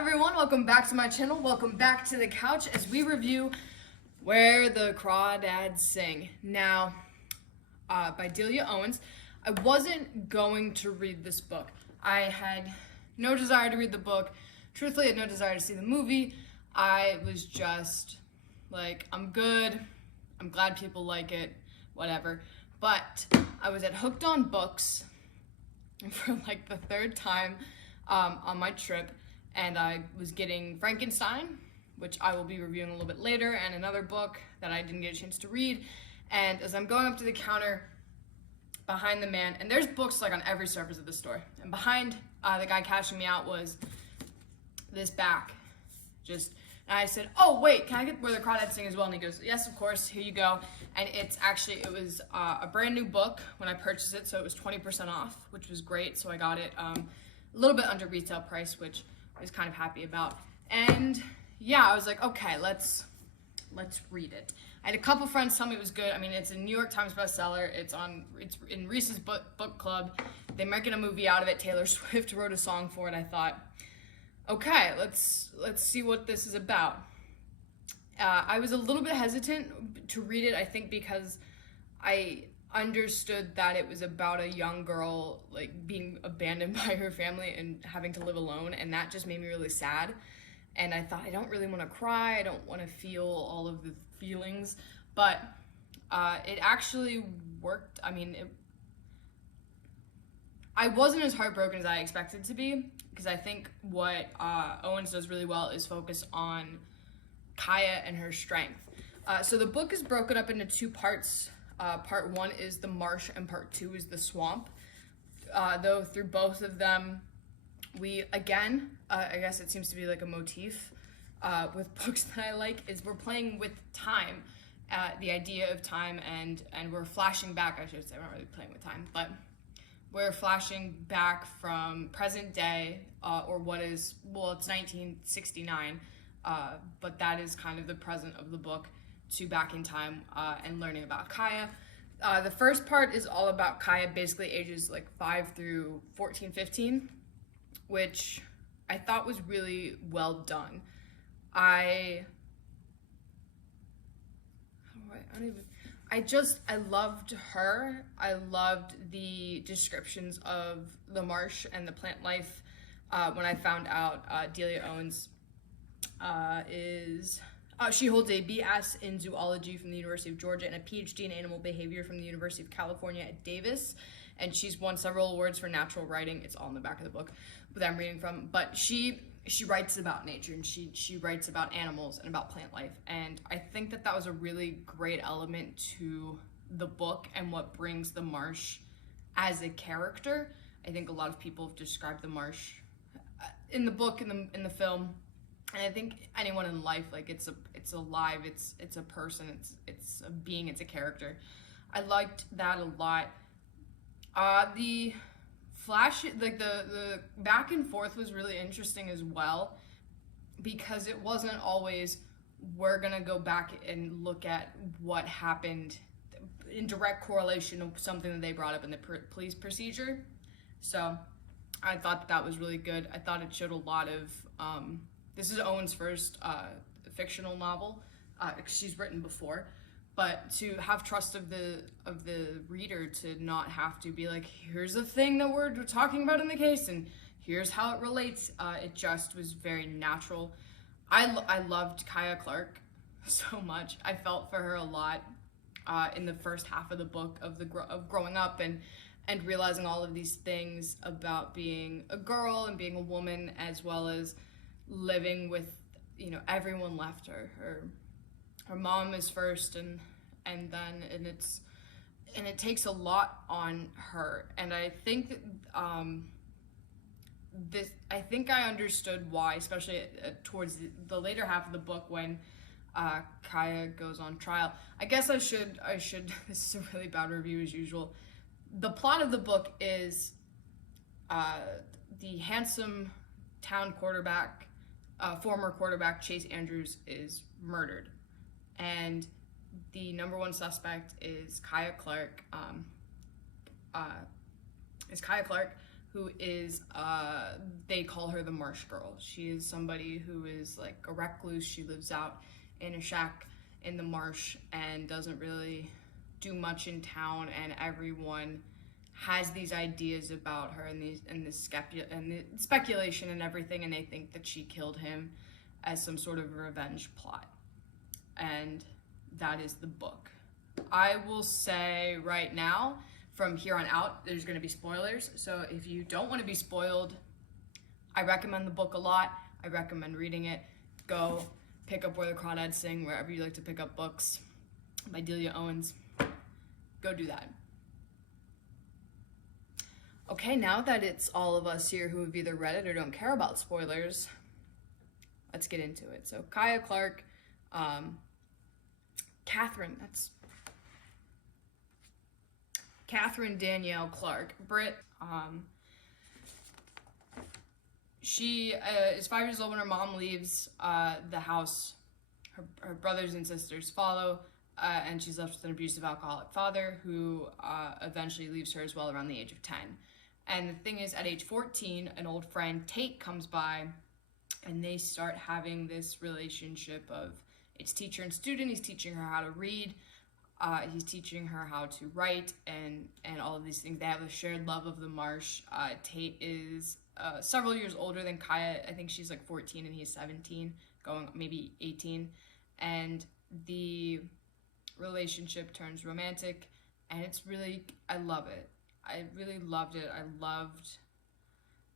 everyone, welcome back to my channel. Welcome back to the couch as we review Where the Crawdads Sing. Now, by Delia Owens. I wasn't going to read this book. I had no desire to read the book. Truthfully, I had no desire to see the movie. I was just like, I'm good. I'm glad people like it, whatever. But I was at Hooked on Books for like the third time on my trip, and I was getting Frankenstein, which I will be reviewing a little bit later, and another book that I didn't get a chance to read. And as I'm going up to the counter behind the man, and there's books like on every surface of the store, and behind the guy cashing me out was this back. And I said, oh wait, can I get Where the Crawdads Sing as well? And he goes, yes, of course, here you go. And it was a brand new book when I purchased it, so it was 20% off, which was great. So I got it a little bit under retail price, which I was kind of happy about. And yeah, I was like, okay, let's read it. I had a couple friends tell me it was good. I mean, it's a New York Times bestseller. It's in Reese's book club. They're making a movie out of it. Taylor Swift wrote a song for it. I thought, okay, let's see what this is about. I was a little bit hesitant to read it, I think, because I understood that it was about a young girl like being abandoned by her family and having to live alone, and that just made me really sad. And I thought, I don't really want to cry, I don't want to feel all of the feelings, but it actually worked. I mean, I wasn't as heartbroken as I expected to be, because I think what Owens does really well is focus on Kaya and her strength. So the book is broken up into two parts. Part one is the marsh and part two is the swamp. Though through both of them, we again, I guess it seems to be like a motif with books that I like, is we're playing with time, the idea of time, and we're flashing back, I should say. We're not really playing with time, but we're flashing back from present day, or what is, well, it's 1969, but that is kind of the present of the book, to back in time and learning about Kaya. The first part is all about Kaya, basically ages like 5 through 14, 15, which I thought was really well done. I loved her. I loved the descriptions of the marsh and the plant life. When I found out Delia Owens she holds a BS in zoology from the University of Georgia and a PhD in animal behavior from the University of California at Davis. And she's won several awards for natural writing. It's all in the back of the book that I'm reading from. But she writes about nature, and she writes about animals and about plant life. And I think that was a really great element to the book and what brings the marsh as a character. I think a lot of people have described the marsh in the book, in the film, and I think anyone in life, like it's alive, it's a person, it's a being, it's a character. I liked that a lot. The flash, like the back and forth was really interesting as well, because it wasn't always, we're gonna go back and look at what happened in direct correlation of something that they brought up in the police procedure. So I thought that was really good. I thought it showed a lot of, this is Owen's first fictional novel. She's written before, but to have trust of the reader, to not have to be like, here's a thing that we're talking about in the case, and here's how it relates. It just was very natural. I loved Kaya Clark so much. I felt for her a lot in the first half of the book, of growing up and realizing all of these things about being a girl and being a woman, as well as living with, everyone left her. Her mom is first, and it takes a lot on her. And I think that I think I understood why, especially towards the later half of the book, when Kaya goes on trial. I guess I should this is a really bad review as usual. The plot of the book is the handsome town quarterback, former quarterback Chase Andrews, is murdered, and the number one suspect is Kaya Clark. who is, they call her the Marsh Girl. She is somebody who is like a recluse. She lives out in a shack in the marsh and doesn't really do much in town, and everyone has these ideas about her and the speculation and everything, and they think that she killed him as some sort of revenge plot. And that is the book. I will say right now, from here on out, there's going to be spoilers. So if you don't want to be spoiled, I recommend the book a lot. I recommend reading it. Go pick up Where the Crawdads Sing, wherever you like to pick up books, by Delia Owens. Go do that. Okay, now that it's all of us here who have either read it or don't care about spoilers, let's get into it. So Kaya Clark, Catherine Danielle Clark, Brit. She is 5 years old when her mom leaves the house. Her brothers and sisters follow, and she's left with an abusive alcoholic father who eventually leaves her as well around the age of 10. And the thing is, at age 14, an old friend, Tate, comes by, and they start having this relationship of, it's teacher and student. He's teaching her how to read. He's teaching her how to write and all of these things. They have a shared love of the marsh. Tate is several years older than Kaya. I think she's like 14 and he's 17, going maybe 18. And the relationship turns romantic, and it's really, I love it. I really loved it.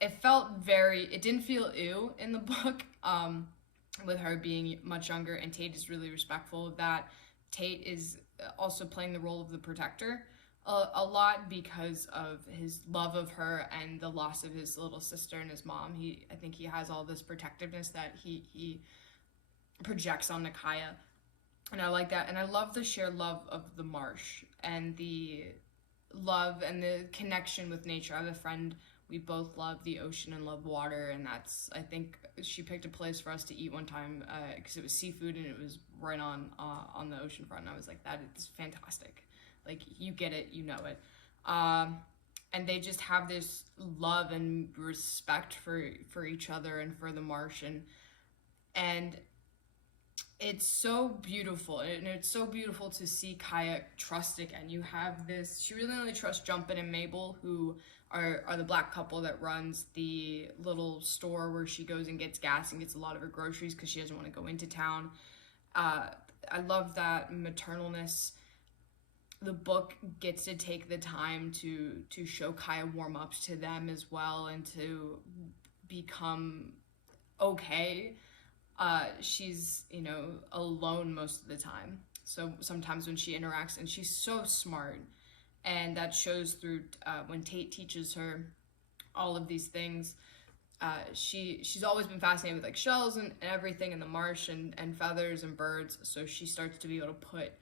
It felt it didn't feel ew in the book, with her being much younger, and Tate is really respectful of that. Tate is also playing the role of the protector a lot because of his love of her and the loss of his little sister and his mom. I think he has all this protectiveness that he projects on Kaya, and I like that. And I love the shared love of the marsh and the love and the connection with nature. I have a friend, we both love the ocean and love water, and that's, I think she picked a place for us to eat one time because it was seafood and it was right on the ocean front, and I was like, that is fantastic. Like, you get it, you know it. And they just have this love and respect for each other and for the marsh, and it's so beautiful, and it's so beautiful to see Kaya trust again. You have this, she really only trusts Jumpin' and Mabel, who are the black couple that runs the little store where she goes and gets gas and gets a lot of her groceries because she doesn't want to go into town. I love that maternalness. The book gets to take the time to show Kaya warm up to them as well and to become okay. She's, alone most of the time. So sometimes when she interacts, and she's so smart, and that shows through when Tate teaches her all of these things. She's always been fascinated with like shells and everything in the marsh and feathers and birds. So she starts to be able to put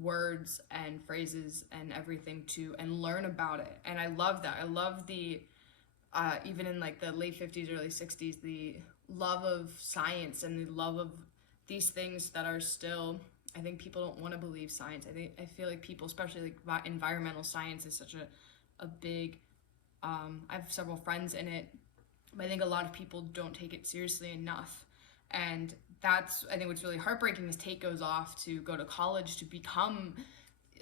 words and phrases and everything and learn about it. And I love that. I love the, even in like the late 50s, early 60s, the love of science and the love of these things that are still, I think people don't want to believe science. I feel like people, especially like environmental science, is such a big, I have several friends in it, but I think a lot of people don't take it seriously enough. And that's, I think what's really heartbreaking is Tate goes off to go to college to become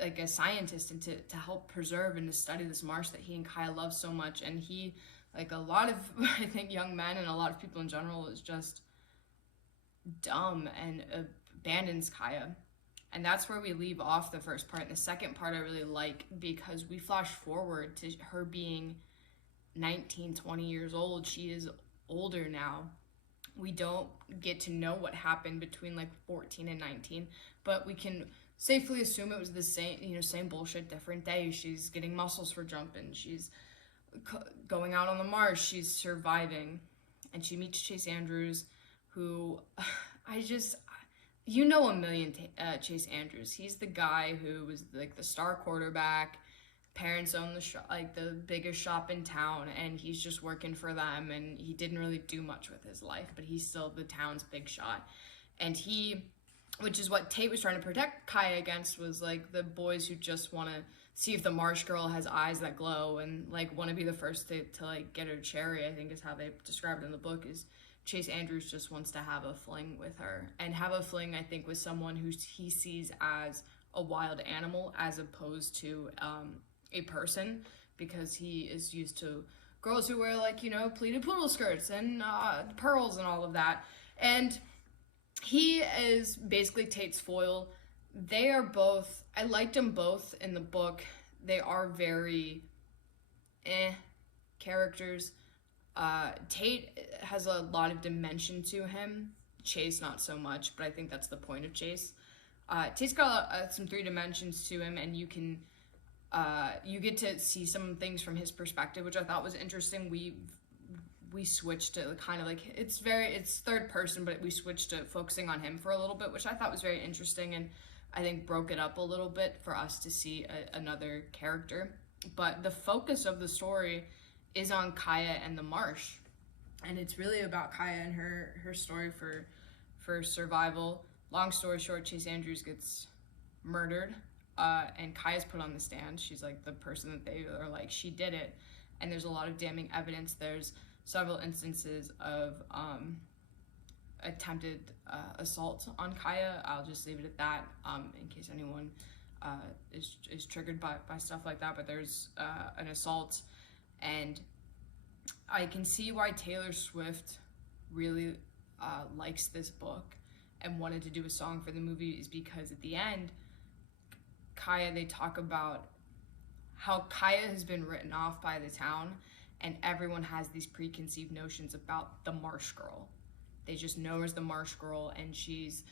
like a scientist and to help preserve and to study this marsh that he and Kaya love so much. And he, like a lot of, I think, young men and a lot of people in general, is just dumb and abandons Kaya. And that's where we leave off the first part. And the second part I really like because we flash forward to her being 19, 20 years old. She is older now. We don't get to know what happened between like 14 and 19, but we can safely assume it was the same bullshit, different day. She's getting muscles for jumping. She's going out on the marsh. She's surviving, and she meets Chase Andrews, who a million Chase Andrews. He's the guy who was like the star quarterback. Parents own the shop, like the biggest shop in town, and he's just working for them, and he didn't really do much with his life, but he's still the town's big shot. And which is what Tate was trying to protect Kaya against, was like the boys who just want to see if the marsh girl has eyes that glow and like want to be the first to like get her cherry, I think is how they describe it in the book. Is Chase Andrews just wants to have a fling with her, and have a fling, I think, with someone who he sees as a wild animal as opposed to a person, because he is used to girls who wear like, you know, pleated poodle skirts and pearls and all of that. And he is basically Tate's foil. They are both, I liked them both in the book. They are very characters. Tate has a lot of dimension to him. Chase not so much, but I think that's the point of Chase. Tate's got some three dimensions to him, and you get to see some things from his perspective, which I thought was interesting. We switched to kind of like, it's third person, but we switched to focusing on him for a little bit, which I thought was very interesting, and I think broke it up a little bit for us to see another character. But the focus of the story is on Kaya and the marsh, and it's really about Kaya and her story for survival. Long story short, Chase Andrews gets murdered, and Kaya's put on the stand. She's like the person that they are like, she did it, and there's a lot of damning evidence. There's several instances of attempted assault on Kaya. I'll just leave it at that, in case anyone is triggered by stuff like that. But there's an assault, and I can see why Taylor Swift really likes this book and wanted to do a song for the movie, is because at the end, Kaya, they talk about how Kaya has been written off by the town, and everyone has these preconceived notions about the marsh girl. They just know her as the marsh girl, and she's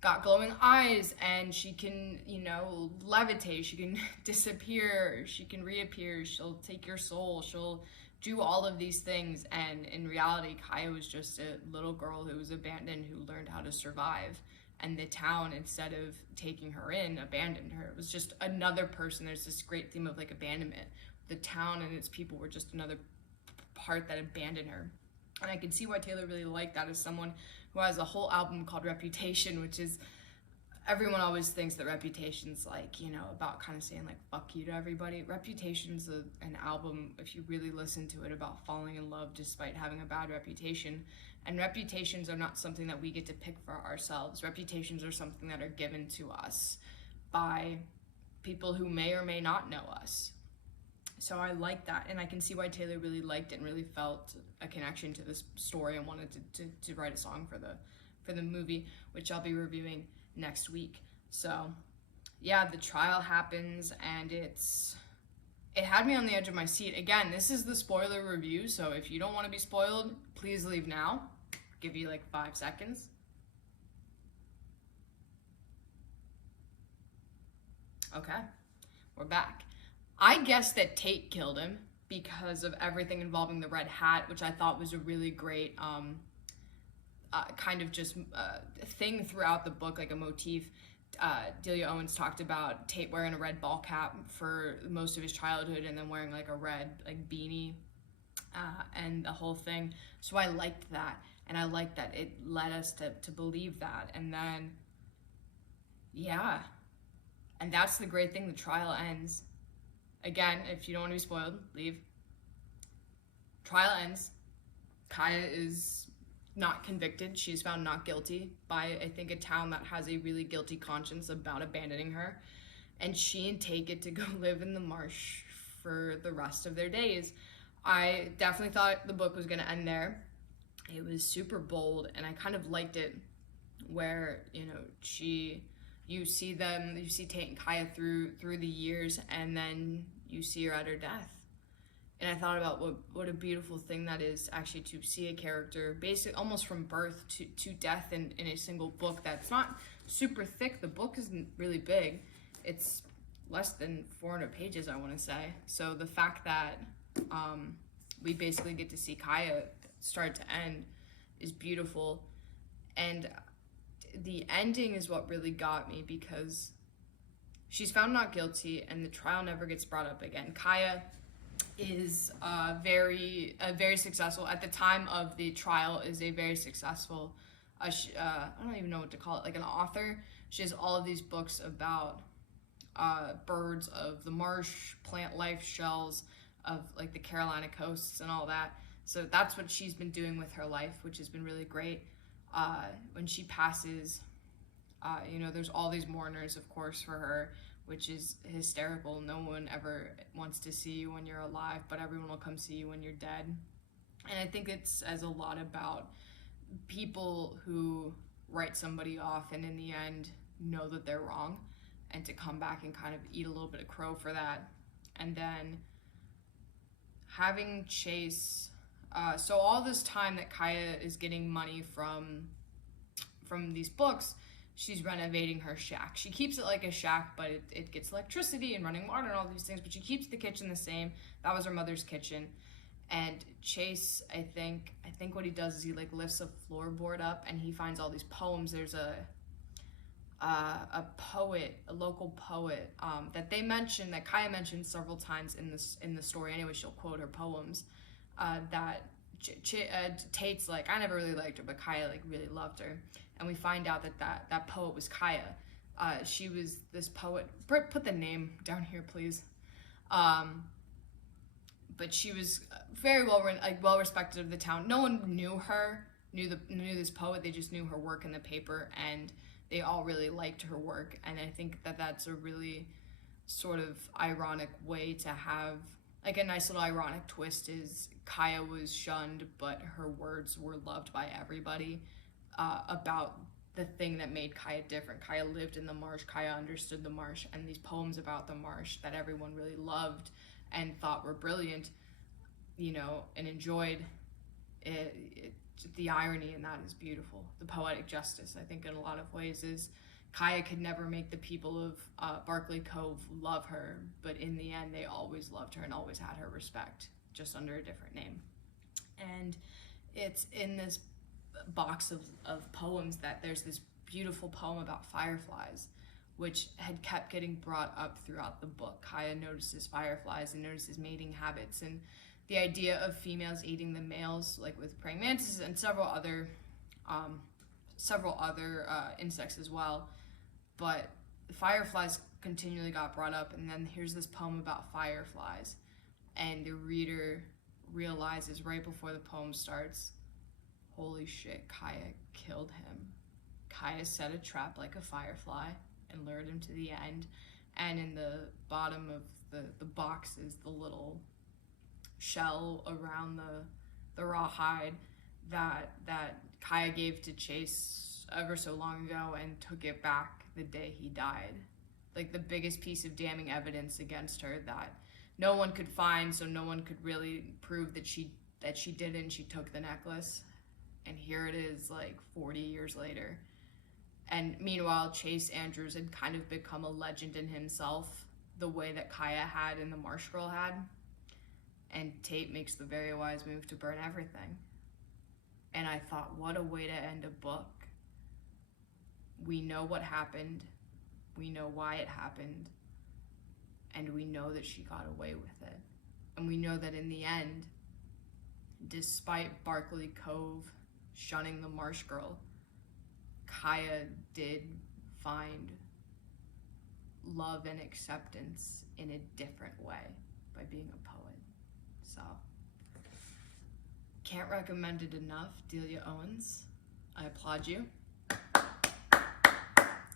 got glowing eyes, and she can, you know, levitate, she can disappear, she can reappear, she'll take your soul, she'll do all of these things. And in reality, Kaya was just a little girl who was abandoned, who learned how to survive, and the town, instead of taking her in, abandoned her. It was just another person. There's this great theme of like abandonment. The town and its people were just another part that abandoned her. And I can see why Taylor really liked that, as someone who has a whole album called Reputation, which is, everyone always thinks that Reputation's like, you know, about kind of saying like fuck you to everybody. Reputation's an album, if you really listen to it, about falling in love despite having a bad reputation. And reputations are not something that we get to pick for ourselves. Reputations are something that are given to us by people who may or may not know us. So I like that, and I can see why Taylor really liked it and really felt a connection to this story and wanted to write a song for the movie, which I'll be reviewing next week. So yeah, the trial happens, and it had me on the edge of my seat. Again, this is the spoiler review, so if you don't want to be spoiled, please leave now. I'll give you like 5 seconds. Okay, we're back. I guessed that Tate killed him because of everything involving the red hat, which I thought was a really great kind of just thing throughout the book, like a motif. Delia Owens talked about Tate wearing a red ball cap for most of his childhood, and then wearing like a red like beanie and the whole thing. So I liked that, and I liked that it led us to believe that. And then, yeah, and that's the great thing, the trial ends. Again, if you don't want to be spoiled, leave. Trial ends. Kaya is not convicted. She's found not guilty by, I think, a town that has a really guilty conscience about abandoning her. And she and Tate get to go live in the marsh for the rest of their days. I definitely thought the book was going to end there. It was super bold, and I kind of liked it, where, you know, you see Tate and Kaya through the years, and then you see her at her death. And I thought about what a beautiful thing that is, actually, to see a character basically almost from birth to death in a single book that's not super thick. The book isn't really big. It's less than 400 pages, I want to say. So the fact that we basically get to see Kaya start to end is beautiful. And the ending is what really got me, because she's found not guilty and the trial never gets brought up again. Kaya is very successful at the time of the trial, is a very successful I don't even know what to call it, like an author. She has all of these books about birds of the marsh, plant life, shells of like the Carolina coasts and all that. So that's what she's been doing with her life, which has been really great. When she passes, there's all these mourners, of course, for her, which is hysterical. No one ever wants to see you when you're alive, but everyone will come see you when you're dead. And I think it says a lot about people who write somebody off and in the end know that they're wrong, and to come back and kind of eat a little bit of crow for that. And then having Chase, so all this time that Kaya is getting money from these books, she's renovating her shack. She keeps it like a shack, but it gets electricity and running water and all these things, but she keeps the kitchen the same. That was her mother's kitchen. And Chase, I think what he does is he like lifts a floorboard up and he finds all these poems. There's a poet, a local poet, that they mention, that Kaya mentioned several times in the story. Anyway, she'll quote her poems. That Tate's like, I never really liked her, but Kaya like really loved her. And we find out that poet was Kaya. She was this poet. Put the name down here, please. But she was very well respected of the town. No one knew her, knew this poet. They just knew her work in the paper, and they all really liked her work. And I think that that's a really sort of ironic way to have, like a nice little ironic twist is Kaya was shunned, but her words were loved by everybody, about the thing that made Kaya different. Kaya lived in the marsh, Kaya understood the marsh, and these poems about the marsh that everyone really loved and thought were brilliant, and enjoyed the irony in that is beautiful. The poetic justice, I think, in a lot of ways is Kaya could never make the people of Barkley Cove love her, but in the end, they always loved her and always had her respect, just under a different name. And it's in this box of poems that there's this beautiful poem about fireflies, which had kept getting brought up throughout the book. Kaya notices fireflies and notices mating habits and the idea of females eating the males, like with praying mantises and several other insects as well. But the fireflies continually got brought up, and then here's this poem about fireflies, and the reader realizes right before the poem starts, holy shit, Kaya killed him. Kaya set a trap like a firefly and lured him to the end. And in the bottom of the box is the little shell around the raw hide that Kaya gave to Chase ever so long ago and took it back the day he died. Like the biggest piece of damning evidence against her that no one could find, so no one could really prove that she did it, and she took the necklace. And here it is, like 40 years later. And meanwhile, Chase Andrews had kind of become a legend in himself, the way that Kaya had and the Marsh Girl had. And Tate makes the very wise move to burn everything. And I thought, what a way to end a book. We know what happened. We know why it happened. And we know that she got away with it. And we know that in the end, despite Barkley Cove shunning the Marsh Girl, Kaya did find love and acceptance in a different way by being a poet. So, can't recommend it enough. Delia Owens, I applaud you.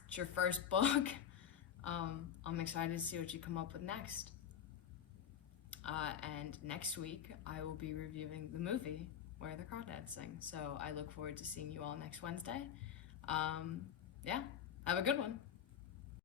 It's your first book. I'm excited to see what you come up with next. And next week, I will be reviewing the movie Where the Crawdads Sing. So I look forward to seeing you all next Wednesday. Yeah, have a good one.